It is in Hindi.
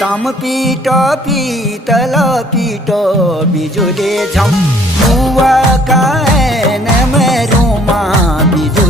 ताम पीट पीतल पीट बिजुले झम बुआ का नम रूमा बिजुले